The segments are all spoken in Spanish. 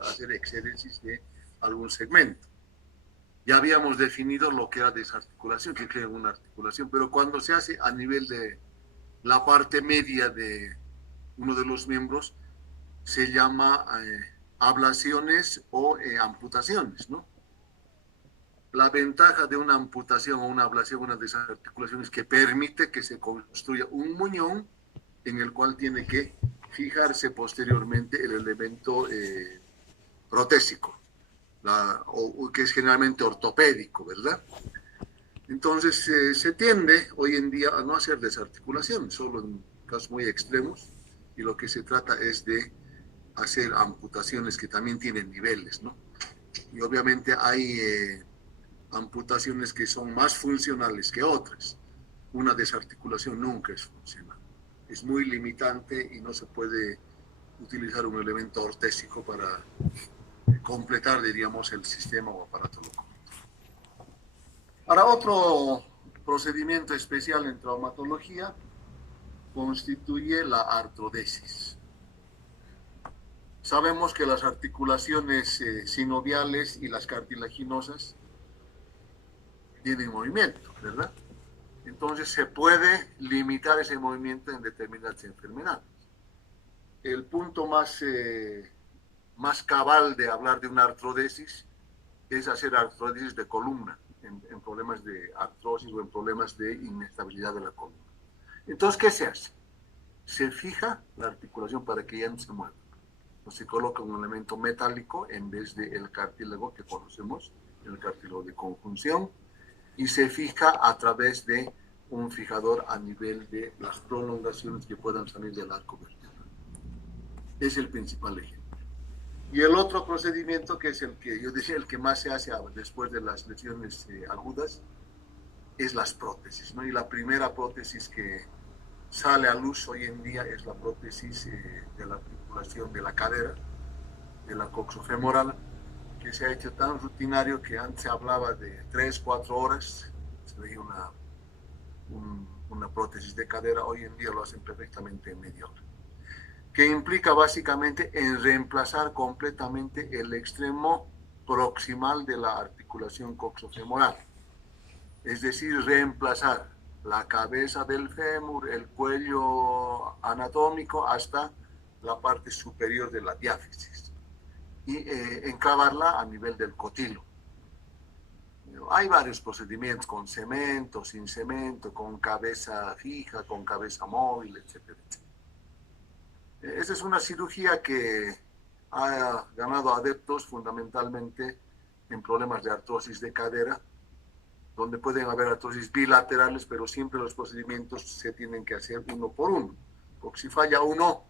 hacer exéresis de algún segmento. Ya habíamos definido lo que era desarticulación, que crea una articulación, pero cuando se hace a nivel de la parte media de uno de los miembros, se llama ablaciones o amputaciones, ¿no? La ventaja de una amputación o una ablación, una desarticulación, es que permite que se construya un muñón en el cual tiene que fijarse posteriormente el elemento protésico, que es generalmente ortopédico, ¿verdad? Entonces, se tiende hoy en día a no hacer desarticulación, solo en casos muy extremos, y lo que se trata es de hacer amputaciones que también tienen niveles, ¿no? Y obviamente hay amputaciones que son más funcionales que otras. Una desarticulación nunca es funcional. Es muy limitante y no se puede utilizar un elemento ortésico para completar, diríamos, el sistema o aparato locomotor. Ahora, otro procedimiento especial en traumatología constituye la artrodesis. Sabemos que las articulaciones sinoviales y las cartilaginosas tienen movimiento, ¿verdad? Entonces se puede limitar ese movimiento en determinadas enfermedades. El punto más cabal de hablar de una artrodesis es hacer artrodesis de columna en problemas de artrosis o en problemas de inestabilidad de la columna. Entonces, ¿qué se hace? Se fija la articulación para que ya no se mueva. Se coloca un elemento metálico en vez del cartílago que conocemos, el cartílago de conjunción, y se fija a través de un fijador a nivel de las prolongaciones que puedan salir del arco vertebral. Es el principal ejemplo. Y el otro procedimiento, que es el que yo decía, el que más se hace después de las lesiones agudas, es las prótesis, ¿no? Y la primera prótesis que sale a luz hoy en día es la prótesis de la articulación de la cadera, de la coxofemoral, que se ha hecho tan rutinario que antes se hablaba de 3, 4 horas, se veía una prótesis de cadera, hoy en día lo hacen perfectamente en media hora, que implica básicamente en reemplazar completamente el extremo proximal de la articulación coxofemoral, es decir, reemplazar la cabeza del fémur, el cuello anatómico, hasta la parte superior de la diáfisis y enclavarla a nivel del cotilo. Hay varios procedimientos con cemento, sin cemento, con cabeza fija, con cabeza móvil, etcétera, etcétera. Esa es una cirugía que ha ganado adeptos fundamentalmente en problemas de artrosis de cadera, donde pueden haber artrosis bilaterales, pero siempre los procedimientos se tienen que hacer uno por uno, porque si falla uno,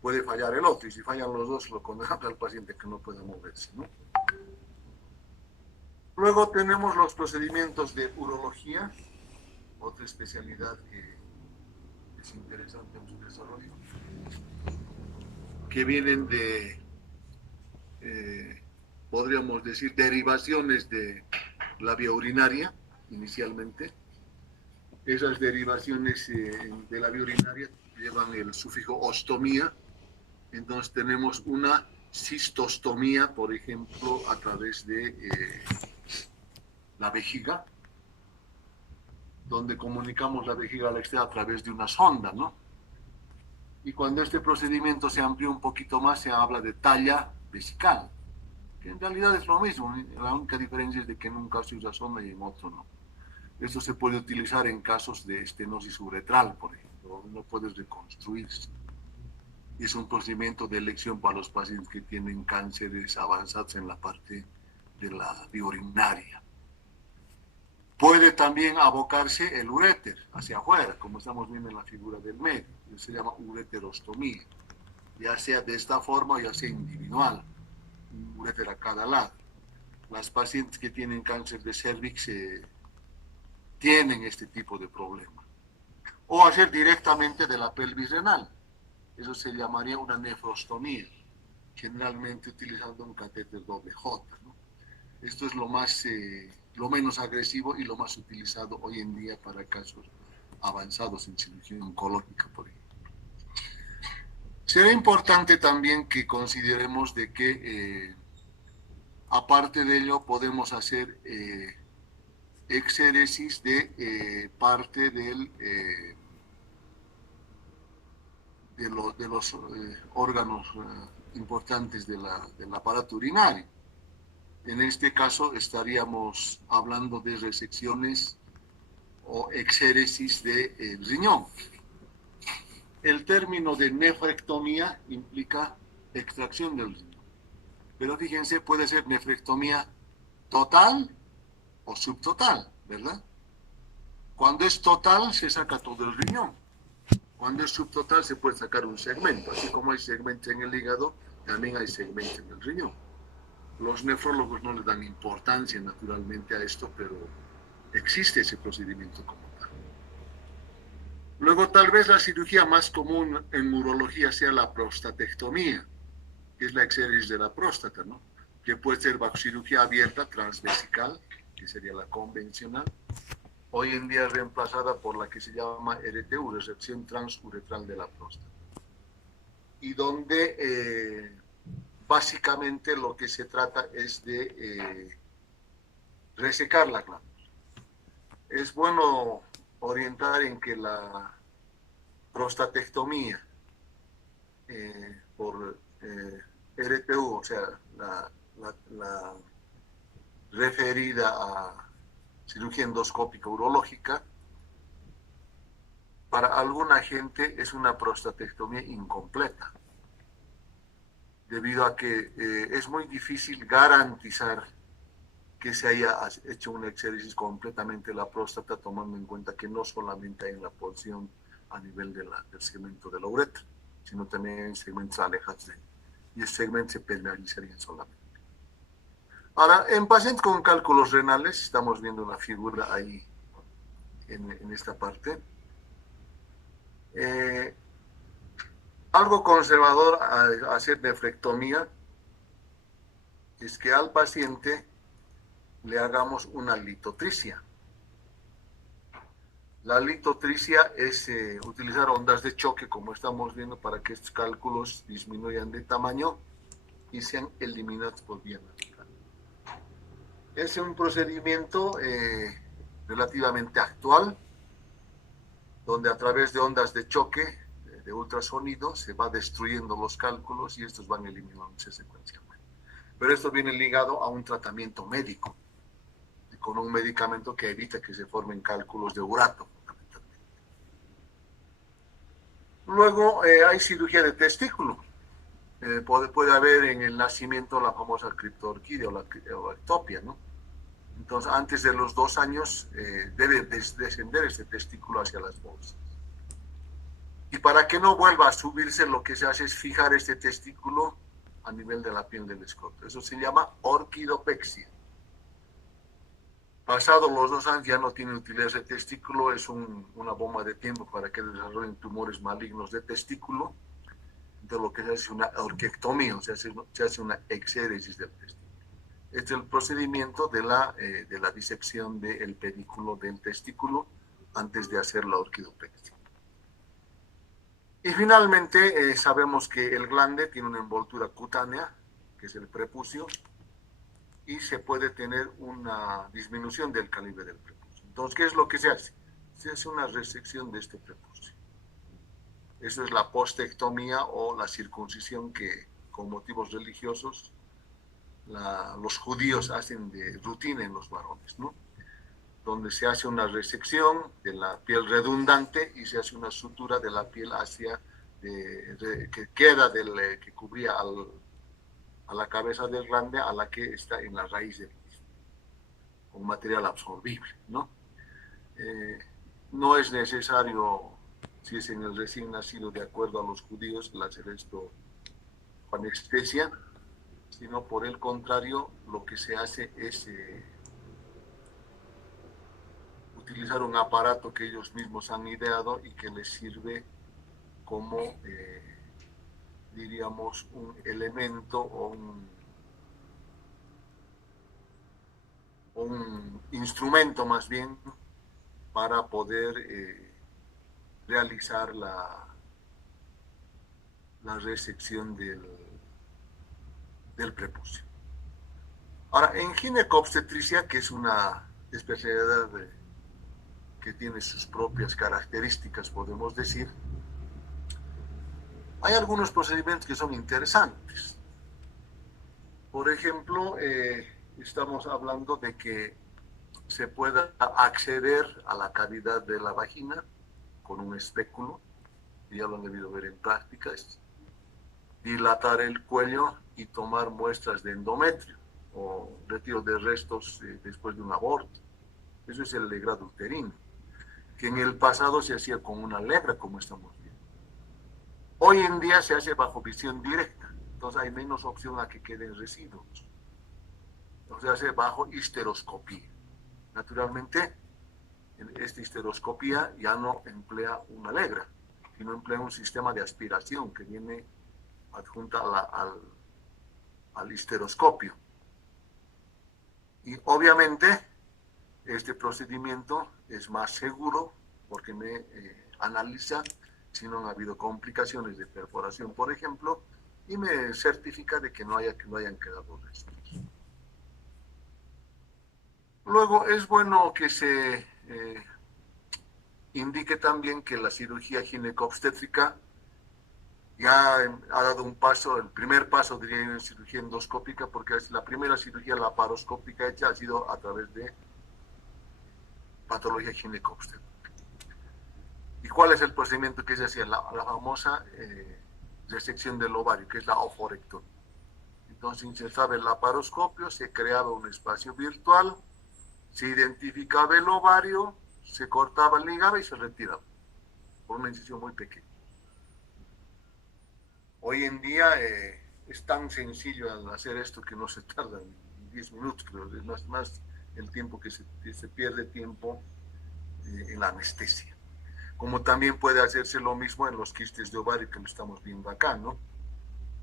puede fallar el otro, y si fallan los dos, lo condenamos al paciente que no puede moverse, ¿no? Luego tenemos los procedimientos de urología, otra especialidad que es interesante en su desarrollo, que vienen de, podríamos decir, derivaciones de la vía urinaria, inicialmente. Esas derivaciones de la vía urinaria llevan el sufijo ostomía, entonces tenemos una cistostomía, por ejemplo, a través de la vejiga, donde comunicamos la vejiga al exterior a través de una sonda, ¿no? Y cuando este procedimiento se amplía un poquito más, se habla de talla vesical, que en realidad es lo mismo, la única diferencia es de que en un caso se usa sonda y en otro no. Esto se puede utilizar en casos de estenosis uretral, por ejemplo, donde no puedes reconstruirse. Es un procedimiento de elección para los pacientes que tienen cánceres avanzados en la parte de la vía urinaria. Puede también abocarse el uréter hacia afuera, como estamos viendo en la figura del medio. Se llama ureterostomía, ya sea de esta forma o ya sea individual, un uréter a cada lado. Las pacientes que tienen cáncer de cervix tienen este tipo de problema. O hacer directamente de la pelvis renal. Eso se llamaría una nefrostomía, generalmente utilizando un catéter doble J, ¿no? Esto es lo menos agresivo y lo más utilizado hoy en día para casos avanzados en cirugía oncológica, por ejemplo. Será importante también que consideremos de que, aparte de ello, podemos hacer exéresis de parte de los órganos importantes del aparato urinario. En este caso estaríamos hablando de resecciones o exéresis del riñón. El término de nefrectomía implica extracción del riñón. Pero fíjense, puede ser nefrectomía total o subtotal, ¿verdad? Cuando es total, se saca todo el riñón. Cuando es subtotal, se puede sacar un segmento. Así como hay segmentos en el hígado, también hay segmentos en el riñón. Los nefrólogos no le dan importancia naturalmente a esto, pero existe ese procedimiento como tal. Luego, tal vez la cirugía más común en urología sea la prostatectomía, que es la exéresis de la próstata, ¿no? Que puede ser bajo cirugía abierta transvesical, que sería la convencional, hoy en día reemplazada por la que se llama RTU, resección transuretral de la próstata, y donde básicamente lo que se trata es de resecar la glándula. Es bueno orientar en que la prostatectomía por RTU, o sea, la referida a cirugía endoscópica urológica, para alguna gente es una prostatectomía incompleta, debido a que es muy difícil garantizar que se haya hecho una exéresis completamente de la próstata, tomando en cuenta que no solamente hay la porción a nivel del segmento de la uretra, sino también en segmentos alejados de él. Y ese segmento se penalizaría solamente. Ahora, en pacientes con cálculos renales, estamos viendo una figura ahí en esta parte. Algo conservador a hacer nefrectomía es que al paciente le hagamos una litotricia. La litotricia es utilizar ondas de choque, como estamos viendo, para que estos cálculos disminuyan de tamaño y sean eliminados por vía natural. Es un procedimiento relativamente actual, donde a través de ondas de choque, de ultrasonido, se va destruyendo los cálculos y estos van eliminándose secuencialmente. Pero esto viene ligado a un tratamiento médico, con un medicamento que evita que se formen cálculos de urato, fundamentalmente. Luego hay cirugía de testículo. Puede haber en el nacimiento la famosa criptorquidia o la ectopia, ¿no? Entonces, antes de los 2 años, debe descender este testículo hacia las bolsas. Y para que no vuelva a subirse, lo que se hace es fijar este testículo a nivel de la piel del escroto. Eso se llama orquidopexia. Pasados los 2 años ya no tiene utilidad ese testículo, es una bomba de tiempo para que desarrollen tumores malignos de testículo. Entonces lo que se hace es una orquiectomía, o sea, se hace una exéresis del testículo. Este es el procedimiento de la disección del pedículo del testículo antes de hacer la orquidopexia. Y finalmente sabemos que el glande tiene una envoltura cutánea, que es el prepucio, y se puede tener una disminución del calibre del prepucio. Entonces, ¿qué es lo que se hace? Se hace una resección de este prepucio. Eso es la postectomía o la circuncisión que, con motivos religiosos, los judíos hacen de rutina en los varones, ¿no? Donde se hace una resección de la piel redundante y se hace una sutura de la piel hacia, que queda que cubría a la cabeza del glande, a la que está en la raíz del mismo, con material absorbible, ¿no? No es necesario, si es en el recién nacido, de acuerdo a los judíos, hacer esto con anestesia, sino por el contrario, lo que se hace es utilizar un aparato que ellos mismos han ideado y que les sirve como, diríamos, un elemento o un instrumento más bien para poder realizar la resección del prepucio. Ahora, en ginecobstetricia, que es una especialidad que tiene sus propias características, podemos decir, hay algunos procedimientos que son interesantes. Por ejemplo, estamos hablando de que se pueda acceder a la cavidad de la vagina con un espéculo, ya lo han debido ver en prácticas, dilatar el cuello y tomar muestras de endometrio o retiro de restos después de un aborto. Eso es el legrado uterino, que en el pasado se hacía con una legra, como estamos viendo. Hoy en día se hace bajo visión directa, entonces hay menos opción a que queden residuos. O se hace bajo histeroscopía. Naturalmente, en esta histeroscopía ya no emplea una legra, sino emplea un sistema de aspiración que viene adjunta al histeroscopio. Y obviamente este procedimiento es más seguro porque me analiza si no han habido complicaciones de perforación, por ejemplo, y me certifica de que no hayan quedado restos. Luego es bueno que se indique también que la cirugía ginecobstétrica ya ha dado un paso, el primer paso diría en cirugía endoscópica, porque es la primera cirugía laparoscópica hecha ha sido a través de patología ginecobstétrica. ¿Y cuál es el procedimiento que se hacía? La famosa resección del ovario, que es la oforectomía. Entonces insertaba el laparoscopio, se creaba un espacio virtual, se identificaba el ovario, se cortaba, ligaba y se retiraba, por una incisión muy pequeña. Hoy en día es tan sencillo al hacer esto que no se tarda 10 minutos, creo, es más el tiempo que se pierde tiempo en la anestesia. Como también puede hacerse lo mismo en los quistes de ovario que lo estamos viendo acá, ¿no?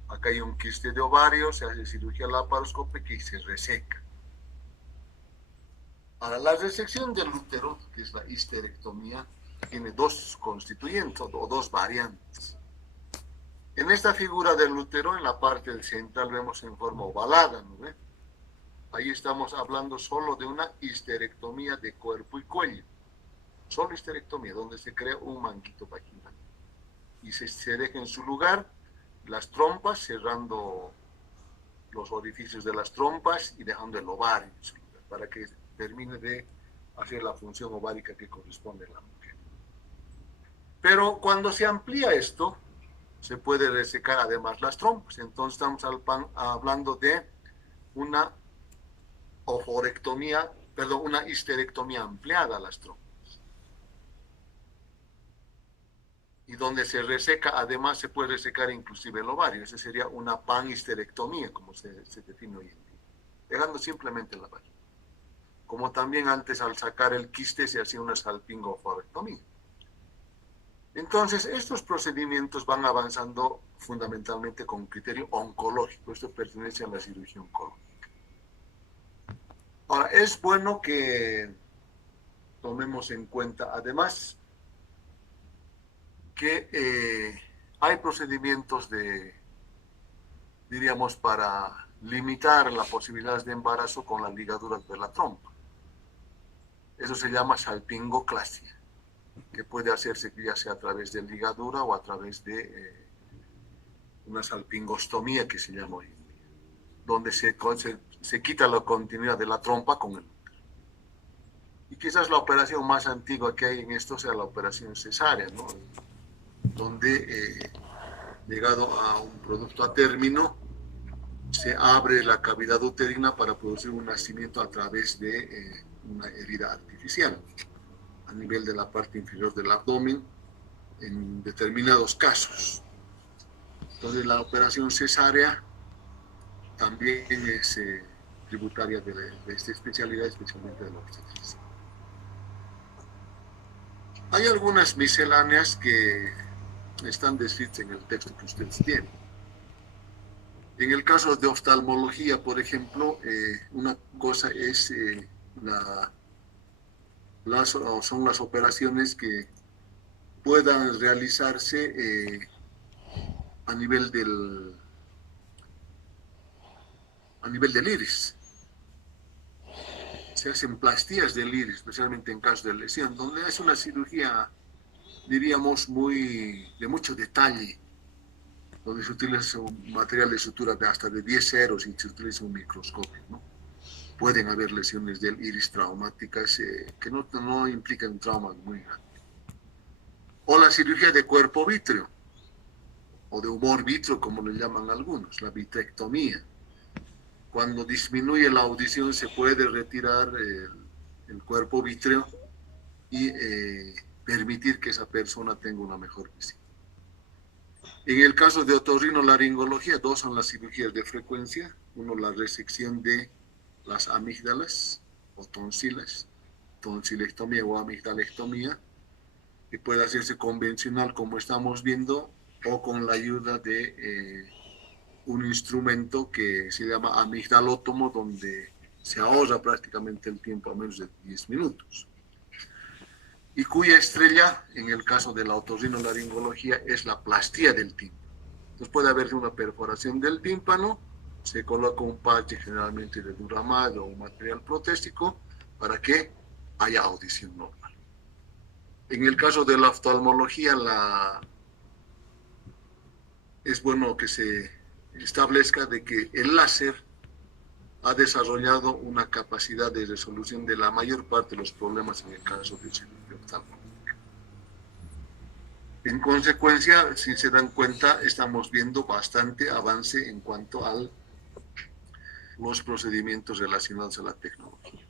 Acá hay un quiste de ovario, se hace cirugía laparoscópica y se reseca. Ahora, la resección del útero, que es la histerectomía, tiene dos constituyentes o dos variantes. En esta figura del útero, en la parte central, vemos en forma ovalada, ¿no ve? Ahí estamos hablando solo de una histerectomía de cuerpo y cuello. Solo histerectomía, donde se crea un manguito vaginal. Y se deja en su lugar las trompas, cerrando los orificios de las trompas y dejando el ovario en su lugar, para que termine de hacer la función ovárica que corresponde a la mujer. Pero cuando se amplía esto, se puede resecar además las trompas. Entonces estamos hablando de una oforectomía, perdón, una histerectomía ampliada a las trompas. Y donde se reseca, además se puede resecar inclusive el ovario. Esa sería una panhisterectomía, como se define hoy en día, dejando simplemente la vagina. Como también antes al sacar el quiste se hacía una salpingo-oforectomía. Entonces, estos procedimientos van avanzando fundamentalmente con criterio oncológico. Esto pertenece a la cirugía oncológica. Ahora, es bueno que tomemos en cuenta, además, que hay procedimientos diríamos, para limitar la posibilidad de embarazo con las ligaduras de la trompa. Eso se llama salpingoclasia, que puede hacerse ya sea a través de ligadura o a través de una salpingostomía que se llama hoy en día, donde se quita la continuidad de la trompa con el útero. Y quizás la operación más antigua que hay en esto sea la operación cesárea, ¿no? Donde llegado a un producto a término, se abre la cavidad uterina para producir un nacimiento a través de una herida artificial a nivel de la parte inferior del abdomen en determinados casos. Entonces la operación cesárea también es tributaria de esta especialidad, especialmente de la obstetricia. Hay algunas misceláneas que están descritas en el texto que ustedes tienen. En el caso de oftalmología, por ejemplo, una cosa es son las operaciones que puedan realizarse a nivel del iris. Se hacen plastías del iris, especialmente en caso de lesión, donde es una cirugía, diríamos, de mucho detalle, donde se utiliza un material de sutura de hasta de 10 ceros y se utiliza un microscopio, ¿no? Pueden haber lesiones del iris traumáticas que no implican un trauma muy grande. O la cirugía de cuerpo vítreo, o de humor vítreo, como le llaman algunos, la vitrectomía. Cuando disminuye la audición se puede retirar el cuerpo vítreo y permitir que esa persona tenga una mejor visión. En el caso de otorrinolaringología, dos son las cirugías de frecuencia. Uno, la resección de las amígdalas o tonsilas, tonsilectomía o amigdalectomía, que puede hacerse convencional como estamos viendo o con la ayuda de un instrumento que se llama amigdalótomo, donde se ahorra prácticamente el tiempo a menos de 10 minutos. Y cuya estrella, en el caso de la otorrinolaringología, es la plastía del tímpano. Entonces puede haber una perforación del tímpano, se coloca un parche generalmente de duramado o un material protésico para que haya audición normal. En el caso de la oftalmología, es bueno que se establezca de que el láser ha desarrollado una capacidad de resolución de la mayor parte de los problemas en el caso de cirugía oftalmológica. En consecuencia, si se dan cuenta, estamos viendo bastante avance en cuanto a los procedimientos relacionados a la tecnología.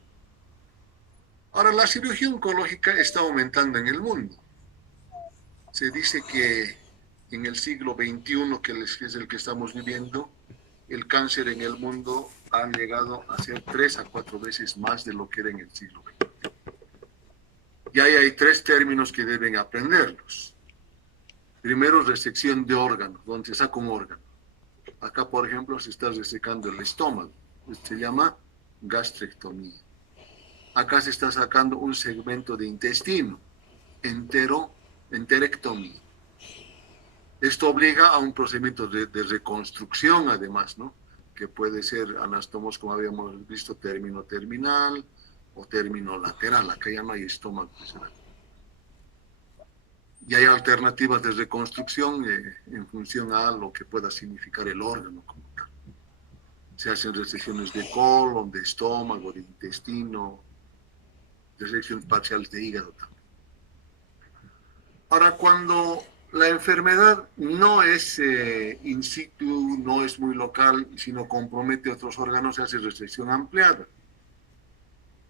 Ahora, la cirugía oncológica está aumentando en el mundo. Se dice que en el siglo XXI, que es el que estamos viviendo, el cáncer en el mundo ha llegado a ser 3 a 4 veces más de lo que era en el siglo XX. Y ahí hay 3 términos que deben aprenderlos. Primero, resección de órganos, donde se saca un órgano. Acá, por ejemplo, se está resecando el estómago. Se llama gastrectomía. Acá se está sacando un segmento de intestino, enterectomía. Esto obliga a un procedimiento de reconstrucción, además, ¿no? Que puede ser anastomos, como habíamos visto, término terminal o término lateral. Acá ya no hay estómago. Y hay alternativas de reconstrucción en función a lo que pueda significar el órgano como tal. Se hacen resecciones de colon, de estómago, de intestino, resecciones parciales de hígado también. Ahora, cuando la enfermedad no es in situ, no es muy local, sino compromete otros órganos, se hace resección ampliada.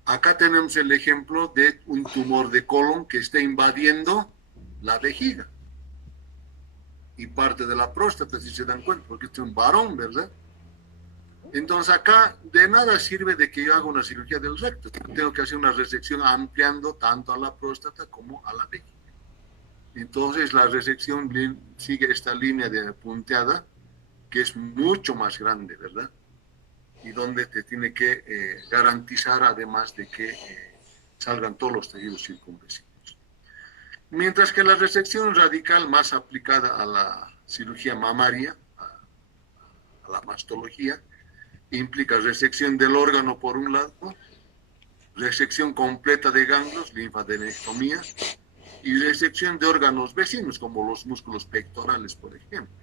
Acá tenemos el ejemplo de un tumor de colon que está invadiendo la vejiga y parte de la próstata, si se dan cuenta, porque este es un varón, ¿verdad? Entonces acá de nada sirve de que yo haga una cirugía del recto. Tengo que hacer una resección ampliando tanto a la próstata como a la vejiga. Entonces la resección sigue esta línea de punteada, que es mucho más grande, ¿verdad? Y donde te tiene que garantizar, además de que salgan todos los tejidos circunvecinos. Mientras que la resección radical, más aplicada a la cirugía mamaria, a la mastología, implica resección del órgano por un lado, resección completa de ganglios, linfadenectomía, y resección de órganos vecinos, como los músculos pectorales, por ejemplo.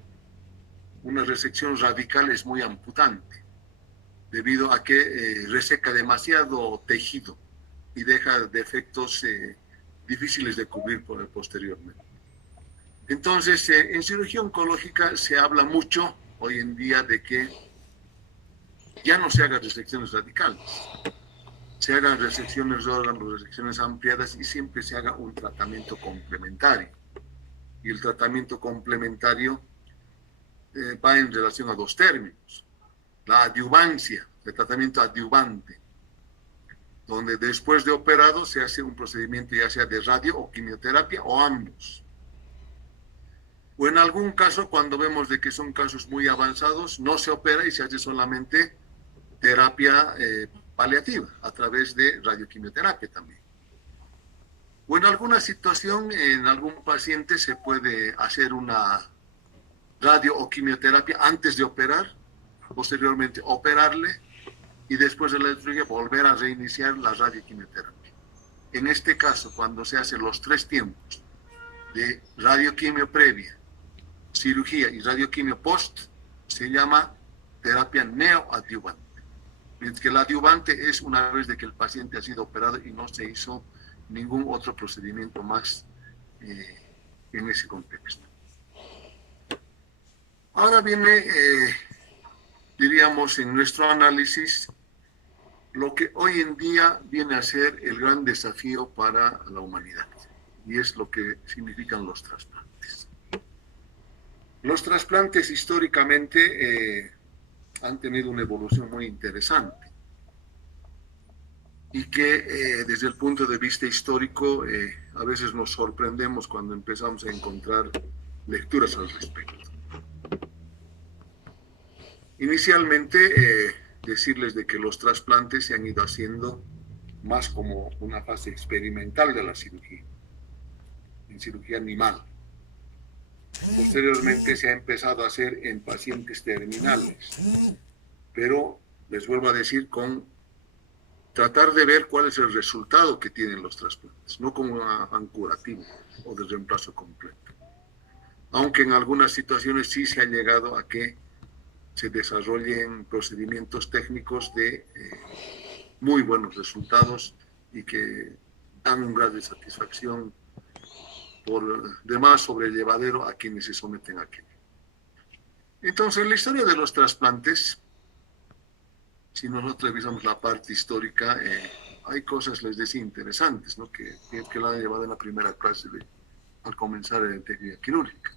Una resección radical es muy amputante, debido a que reseca demasiado tejido y deja defectos difíciles de cubrir posteriormente. Entonces, en cirugía oncológica se habla mucho hoy en día de que ya no se hagan resecciones radicales, se hagan resecciones de órganos, resecciones ampliadas, y siempre se haga un tratamiento complementario. Y el tratamiento complementario va en relación a 2 términos. La adyuvancia, el tratamiento adyuvante, donde después de operado se hace un procedimiento ya sea de radio o quimioterapia o ambos. O en algún caso, cuando vemos de que son casos muy avanzados, no se opera y se hace solamente terapia paliativa a través de radioquimioterapia también. O en alguna situación, en algún paciente se puede hacer una radio o quimioterapia antes de operar, posteriormente operarle y después de la electrocirugía volver a reiniciar la radioquimioterapia. En este caso, cuando se hacen los 3 tiempos de radioquimio previa, cirugía y radioquimio post, se llama terapia neoadyuvante. Mientras que el adyuvante es una vez de que el paciente ha sido operado y no se hizo ningún otro procedimiento más en ese contexto. Ahora viene, diríamos, en nuestro análisis, lo que hoy en día viene a ser el gran desafío para la humanidad, y es lo que significan los trasplantes. Los trasplantes históricamente han tenido una evolución muy interesante y que desde el punto de vista histórico a veces nos sorprendemos cuando empezamos a encontrar lecturas al respecto. Inicialmente, decirles de que los trasplantes se han ido haciendo más como una fase experimental de la cirugía, en cirugía animal. Posteriormente se ha empezado a hacer en pacientes terminales, pero les vuelvo a decir, con tratar de ver cuál es el resultado que tienen los trasplantes, no como un afán curativo o de reemplazo completo. Aunque en algunas situaciones sí se ha llegado a que se desarrollen procedimientos técnicos de muy buenos resultados y que dan un grado de satisfacción por demás sobrellevadero a quienes se someten a aquello. Entonces, la historia de los trasplantes, si nosotros revisamos la parte histórica, hay cosas, les decía, interesantes, ¿no? que la han llevado en la primera clase al comenzar en técnica quirúrgica.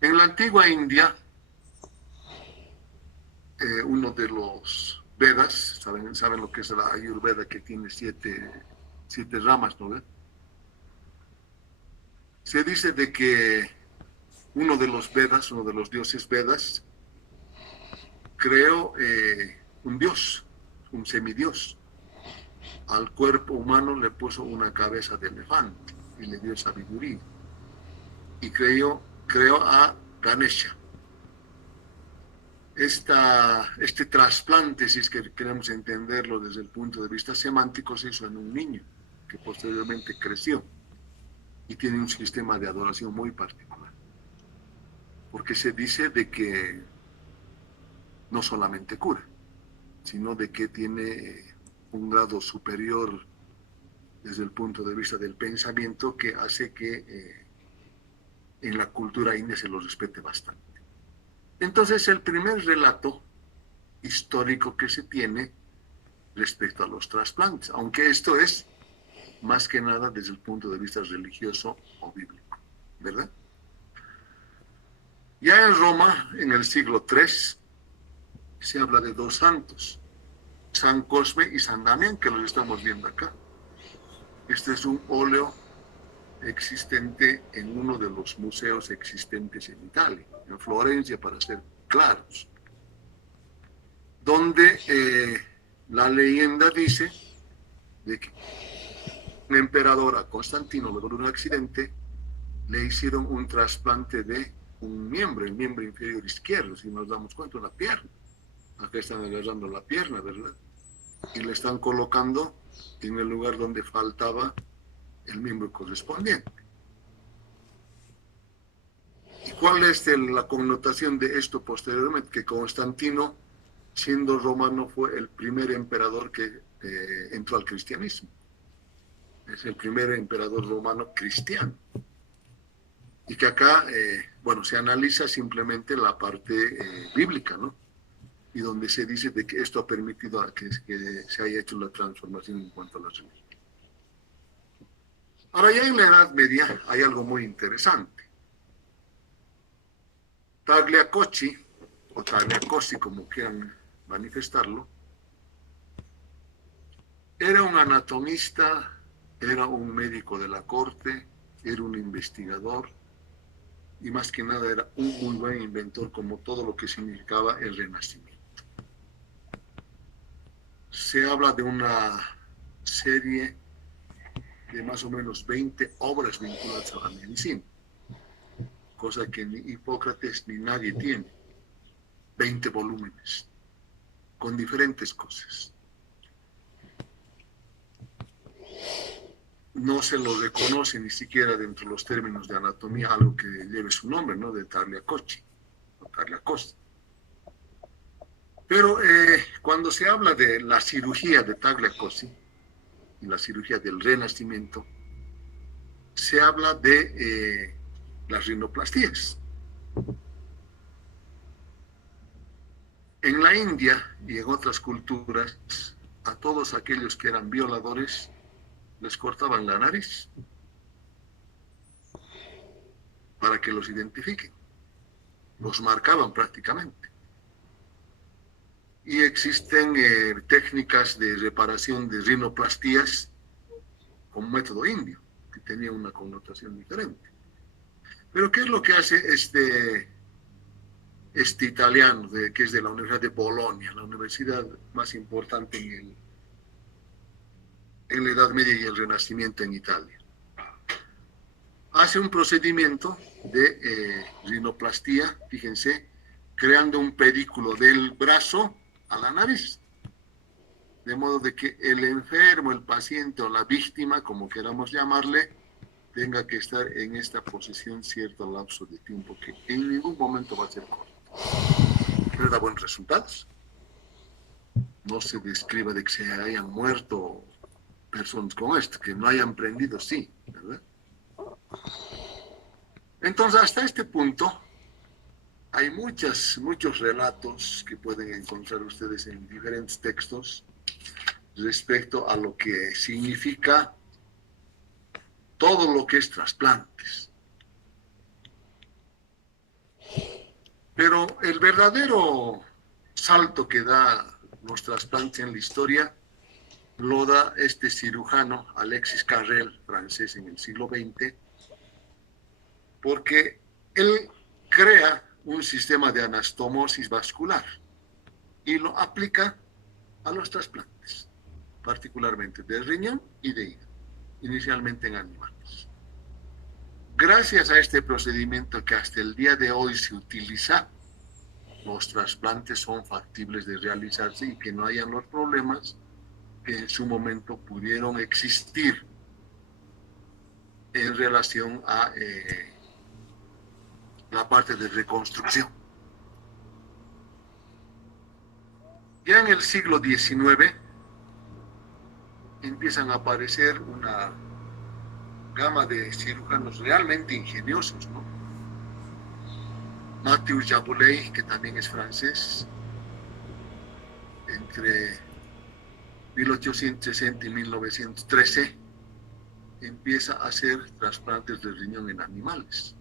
En la antigua India, uno de los Vedas, ¿saben lo que es la Ayurveda, que tiene siete ramas, ¿no? Se dice de que uno de los Vedas, uno de los dioses Vedas, creó un dios, un semidios. Al cuerpo humano le puso una cabeza de elefante y le dio sabiduría. Y creó a Ganesha. Este trasplante, si es que queremos entenderlo desde el punto de vista semántico, se hizo en un niño que posteriormente creció y tiene un sistema de adoración muy particular. Porque se dice de que no solamente cura, sino de que tiene un grado superior desde el punto de vista del pensamiento que hace que en la cultura india se lo respete bastante. Entonces, el primer relato histórico que se tiene respecto a los trasplantes, aunque esto es más que nada desde el punto de vista religioso o bíblico, ¿verdad? Ya en Roma, en el siglo III, se habla de 2 santos, San Cosme y San Damián, que los estamos viendo acá. Este es un óleo existente en uno de los museos existentes en Italia, en Florencia, para ser claros, donde la leyenda dice de que un emperador, a Constantino, luego de un accidente, le hicieron un trasplante de un miembro, el miembro inferior izquierdo, si nos damos cuenta, la pierna. Acá están agarrando la pierna, ¿verdad? Y le están colocando en el lugar donde faltaba el miembro correspondiente. ¿Y cuál es la connotación de esto posteriormente? Que Constantino, siendo romano, fue el primer emperador que entró al cristianismo. Es el primer emperador romano cristiano. Y que acá, se analiza simplemente la parte bíblica, ¿no? Y donde se dice de que esto ha permitido a que se haya hecho la transformación en cuanto a la religión. Ahora, ya en la Edad Media hay algo muy interesante. Tagliacozzi, o Tagliacozzi, como quieran manifestarlo, era un anatomista, era un médico de la corte, era un investigador y más que nada era un muy buen inventor, como todo lo que significaba el Renacimiento. Se habla de una serie de más o menos 20 obras vinculadas a la medicina, cosa que ni Hipócrates ni nadie tiene. 20 volúmenes, con diferentes cosas. No se lo reconoce ni siquiera dentro de los términos de anatomía algo que lleve su nombre, ¿no? De Tagliacozzi, o Tagliacozzi. Pero cuando se habla de la cirugía de Tagliacozzi y la cirugía del Renacimiento, se habla de las rinoplastías. En la India y en otras culturas, a todos aquellos que eran violadores les cortaban la nariz para que los identifiquen. Los marcaban prácticamente. Y existen técnicas de reparación de rinoplastías con método indio, que tenía una connotación diferente. Pero ¿qué es lo que hace este italiano, que es de la Universidad de Bolonia, la universidad más importante en la Edad Media y el Renacimiento en Italia? Hace un procedimiento de rinoplastía, fíjense, creando un pedículo del brazo a la nariz, de modo de que el enfermo, el paciente o la víctima, como queramos llamarle, tenga que estar en esta posición cierto lapso de tiempo, que en ningún momento va a ser corto. Pero da buenos resultados. No se describa de que se hayan muerto personas con esto, que no hayan aprendido, sí, ¿verdad? Entonces, hasta este punto, hay muchos relatos que pueden encontrar ustedes en diferentes textos respecto a lo que significa todo lo que es trasplantes. Pero el verdadero salto que da los trasplantes en la historia lo da este cirujano, Alexis Carrel, francés en el siglo XX, porque él crea un sistema de anastomosis vascular y lo aplica a los trasplantes, particularmente de riñón y de hígado, inicialmente en animales. Gracias a este procedimiento que hasta el día de hoy se utiliza, los trasplantes son factibles de realizarse y que no hayan los problemas que en su momento pudieron existir en relación a la parte de reconstrucción. Ya en el siglo XIX empiezan a aparecer una gama de cirujanos realmente ingeniosos, ¿no? Mathieu Jaboulay, que también es francés, entre 1860 y 1913, empieza a hacer trasplantes de riñón en animales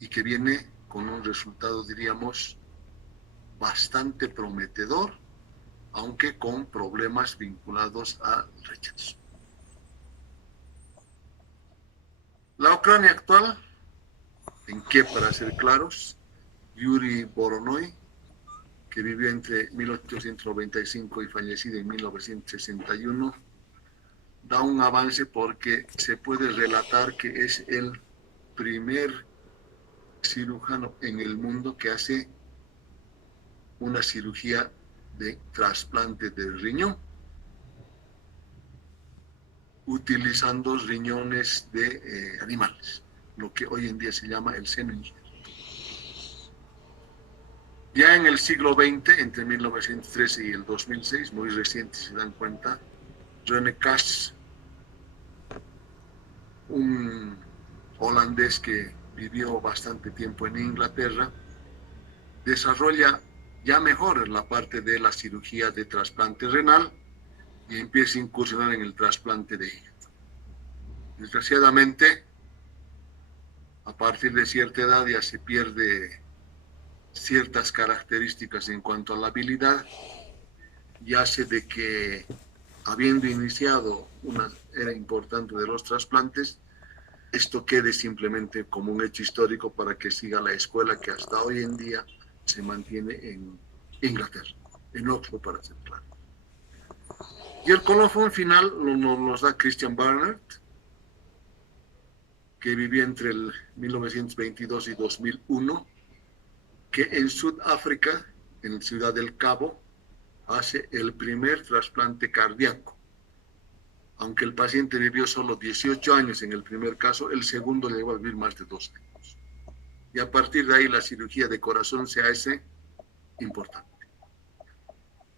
y que viene con un resultado, diríamos, bastante prometedor, aunque con problemas vinculados al rechazo. La Ucrania actual, en que, para ser claros, Yuri Voronoi, que vivió entre 1895 y fallecido en 1961, da un avance porque se puede relatar que es el primer cirujano en el mundo que hace una cirugía de trasplante de riñón, utilizando riñones de animales, lo que hoy en día se llama el seno injerto. Ya en el siglo XX, entre 1913 y el 2006, muy reciente, si se dan cuenta, René Cass, un holandés que vivió bastante tiempo en Inglaterra, desarrolla ya mejor la parte de la cirugía de trasplante renal y empieza a incursionar en el trasplante de hígado. Desgraciadamente, a partir de cierta edad ya se pierde ciertas características en cuanto a la habilidad y hace de que, habiendo iniciado una era importante de los trasplantes, esto quede simplemente como un hecho histórico para que siga la escuela que hasta hoy en día se mantiene en Inglaterra, en Oxford, para ser claro. Y el colofón final nos da Christian Barnard, que vivió entre el 1922 y 2001, que en Sudáfrica, en Ciudad del Cabo, hace el primer trasplante cardíaco. Aunque el paciente vivió solo 18 años en el primer caso, el segundo le llegó a vivir más de 2 años. Y a partir de ahí la cirugía de corazón se hace importante.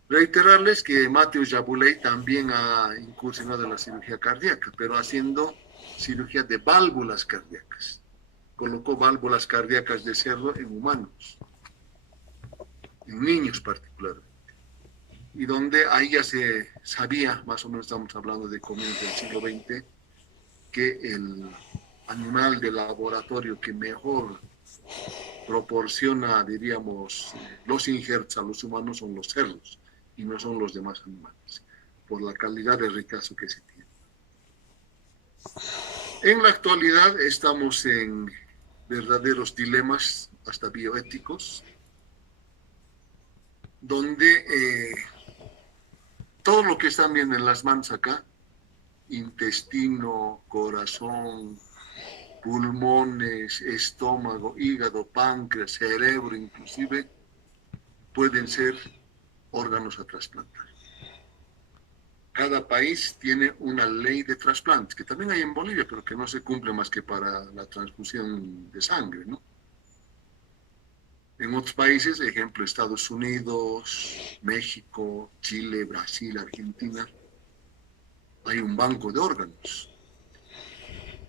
Reiterarles que Matthew Jabuley también ha incursionado en la cirugía cardíaca, pero haciendo cirugía de válvulas cardíacas. Colocó válvulas cardíacas de cerdo en humanos, en niños particularmente. Y donde ahí ya se sabía, más o menos estamos hablando de comienzos del siglo XX, que el animal de laboratorio que mejor proporciona, diríamos, los injertos a los humanos son los cerdos y no son los demás animales, por la calidad de rechazo que se tiene. En la actualidad estamos en verdaderos dilemas, hasta bioéticos, donde todo lo que están viendo en las manos acá, intestino, corazón, pulmones, estómago, hígado, páncreas, cerebro inclusive, pueden ser órganos a trasplantar. Cada país tiene una ley de trasplantes, que también hay en Bolivia, pero que no se cumple más que para la transfusión de sangre, ¿no? En otros países, ejemplo, Estados Unidos, México, Chile, Brasil, Argentina, hay un banco de órganos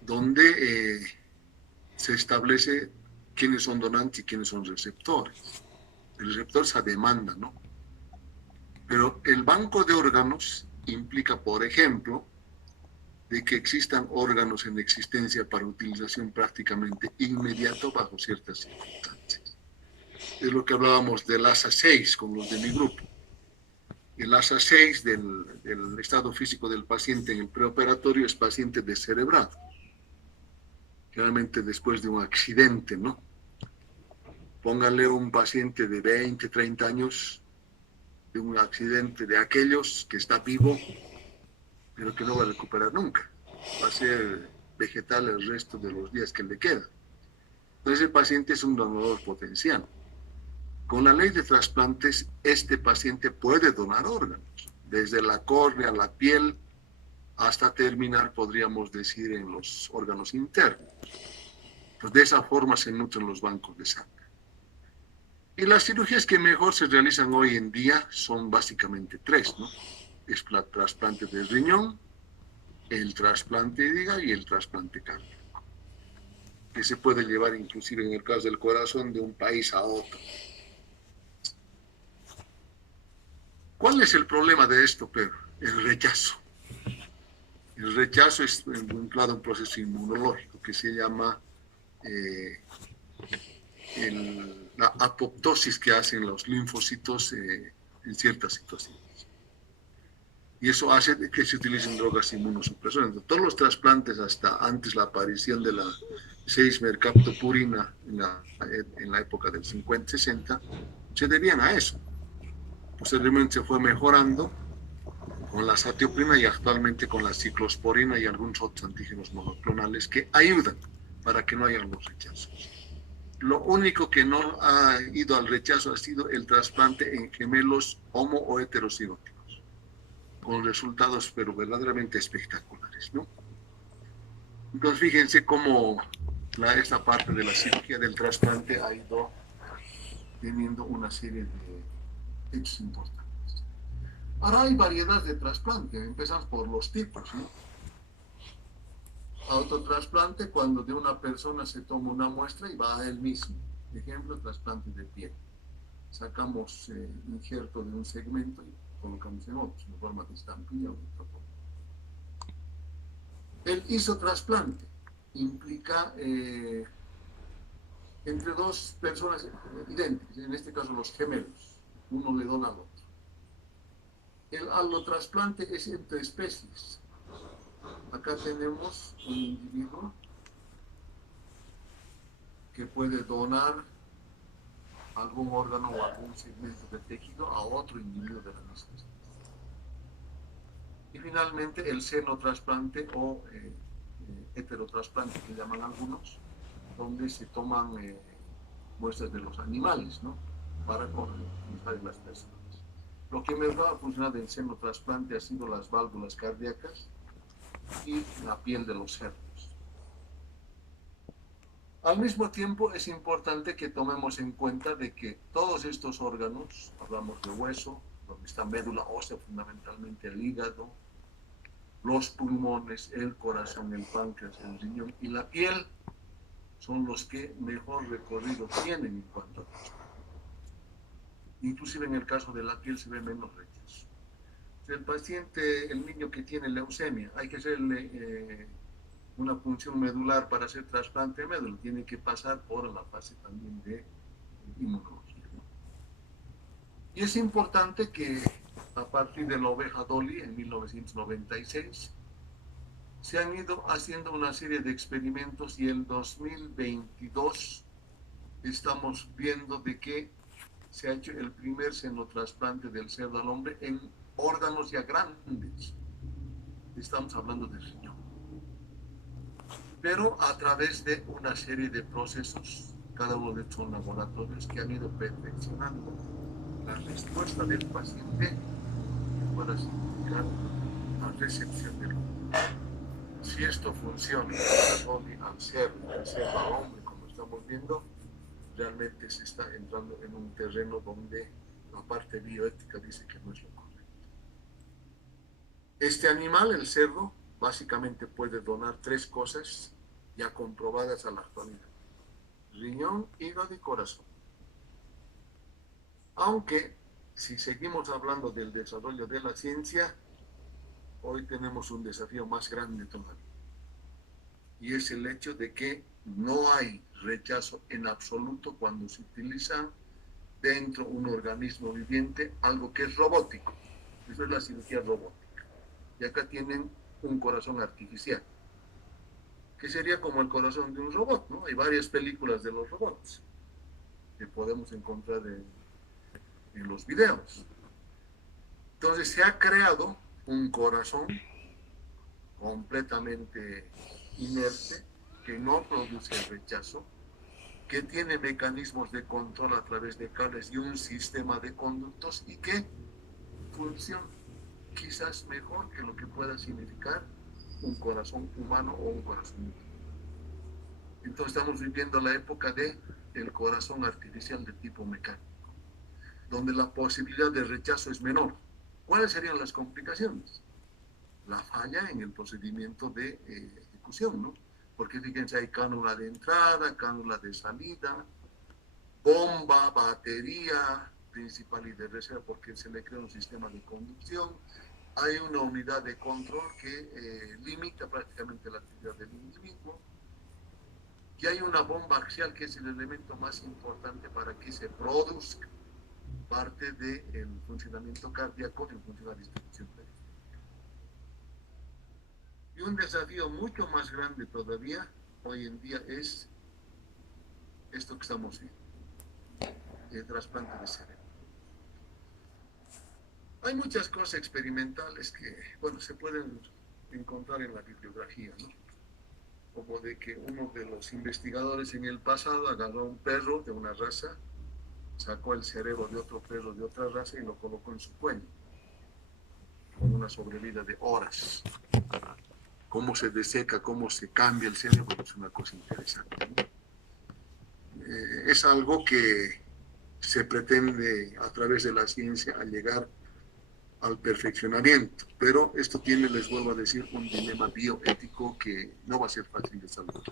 donde se establece quiénes son donantes y quiénes son receptores. El receptor es a demanda, ¿no? Pero el banco de órganos implica, por ejemplo, de que existan órganos en existencia para utilización prácticamente inmediata bajo ciertas circunstancias. Es lo que hablábamos del ASA 6 con los de mi grupo. El ASA 6 del estado físico del paciente en el preoperatorio es paciente descerebrado, generalmente después de un accidente, ¿no? Pónganle un paciente de 20, 30 años de un accidente de aquellos que está vivo, pero que no va a recuperar nunca. Va a ser vegetal el resto de los días que le quedan. Entonces el paciente es un donador potencial. Con la ley de trasplantes, este paciente puede donar órganos, desde la córnea, la piel, hasta terminar, podríamos decir, en los órganos internos. Pues de esa forma se nutren los bancos de sangre. Y las cirugías que mejor se realizan hoy en día son básicamente tres, ¿no? Es el trasplante de riñón, el trasplante de hígado y el trasplante cardíaco, que se puede llevar inclusive en el caso del corazón de un país a otro. ¿Cuál es el problema de esto, Pedro? El rechazo. El rechazo es vinculado a un proceso inmunológico que se llama la apoptosis que hacen los linfocitos en ciertas situaciones. Y eso hace que se utilicen drogas inmunosupresoras. Todos los trasplantes hasta antes la aparición de la 6-mercaptopurina en la época del 50-60 se debían a eso. Posteriormente se fue mejorando con la satioprina y actualmente con la ciclosporina y algunos otros antígenos monoclonales que ayudan para que no haya los rechazos. Lo único que no ha ido al rechazo ha sido el trasplante en gemelos homo o heterocigóticos, con resultados pero verdaderamente espectaculares, ¿no? Entonces fíjense cómo esta parte de la cirugía del trasplante ha ido teniendo una serie de hechos importantes. Ahora hay variedades de trasplante, empezamos por los tipos, ¿no? Autotrasplante, cuando de una persona se toma una muestra y va a él mismo. Ejemplo, trasplante de piel. Sacamos injerto de un segmento y colocamos en otro, en forma de estampilla o de otra forma. El isotrasplante implica entre dos personas idénticas, en este caso los gemelos, uno le dona al otro. El allotrasplante es entre especies. Acá tenemos un individuo que puede donar algún órgano o algún segmento de tejido a otro individuo de la misma especie. Y finalmente el senotrasplante o heterotrasplante que llaman algunos, donde se toman muestras de los animales, ¿no? Para colonizar las personas. Lo que mejor ha funcionado en senotrasplante ha sido las válvulas cardíacas y la piel de los cerdos. Al mismo tiempo es importante que tomemos en cuenta de que todos estos órganos, hablamos de hueso, donde está médula ósea, fundamentalmente el hígado, los pulmones, el corazón, el páncreas, el riñón y la piel, son los que mejor recorrido tienen en cuanto a esto. Inclusive en el caso de la piel se ve menos rechazo. El paciente, el niño que tiene leucemia, hay que hacerle una punción medular para hacer trasplante de médula, tiene que pasar por la fase también de inmunología, ¿no? Y es importante que a partir de la oveja Dolly en 1996 se han ido haciendo una serie de experimentos y en 2022 estamos viendo de que se ha hecho el primer senotrasplante del cerdo al hombre en órganos ya grandes. Estamos hablando de riñón. Pero a través de una serie de procesos, cada uno de estos laboratorios que han ido perfeccionando la respuesta del paciente para significar la recepción del hombre. Si esto funciona al cerdo al hombre, como estamos viendo, realmente se está entrando en un terreno donde la parte bioética dice que no es lo correcto. Este animal, el cerdo, básicamente puede donar 3 cosas ya comprobadas a la actualidad: riñón, hígado y corazón. Aunque, si seguimos hablando del desarrollo de la ciencia, hoy tenemos un desafío más grande todavía. Y es el hecho de que no hay rechazo en absoluto cuando se utiliza dentro de un organismo viviente algo que es robótico. Eso es la cirugía robótica. Y acá tienen un corazón artificial, que sería como el corazón de un robot, ¿no? Hay varias películas de los robots que podemos encontrar en los videos. Entonces se ha creado un corazón completamente inerte, que no produce rechazo, que tiene mecanismos de control a través de cables y un sistema de conductos y que funciona quizás mejor que lo que pueda significar un corazón humano o un corazón humano. Entonces estamos viviendo la época del corazón artificial de tipo mecánico, donde la posibilidad de rechazo es menor. ¿Cuáles serían las complicaciones? La falla en el procedimiento de ejecución, ¿no? Porque fíjense, hay cánula de entrada, cánula de salida, bomba, batería principal y de reserva, porque se le crea un sistema de conducción. Hay una unidad de control que limita prácticamente la actividad del individuo. Y hay una bomba axial, que es el elemento más importante para que se produzca parte del funcionamiento cardíaco en función de la distribución periférica. Y un desafío mucho más grande todavía hoy en día es esto que estamos viendo, el trasplante de cerebro. Hay muchas cosas experimentales que, bueno, se pueden encontrar en la bibliografía, ¿no? Como de que uno de los investigadores en el pasado agarró a un perro de una raza, sacó el cerebro de otro perro de otra raza y lo colocó en su cuello, con una sobrevida de horas. Cómo se deseca, cómo se cambia el cerebro, es una cosa interesante, ¿no? Es algo que se pretende a través de la ciencia a llegar al perfeccionamiento, pero esto tiene, les vuelvo a decir, un dilema bioético que no va a ser fácil de salvar.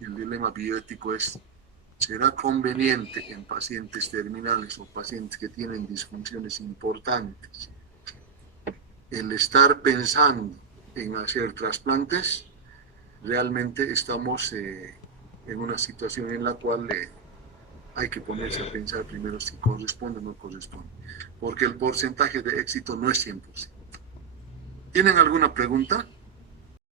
El dilema bioético es: ¿será conveniente en pacientes terminales o pacientes que tienen disfunciones importantes el estar pensando en hacer trasplantes? Realmente estamos en una situación en la cual hay que ponerse a pensar primero si corresponde o no corresponde, porque el porcentaje de éxito no es 100%. ¿Tienen alguna pregunta?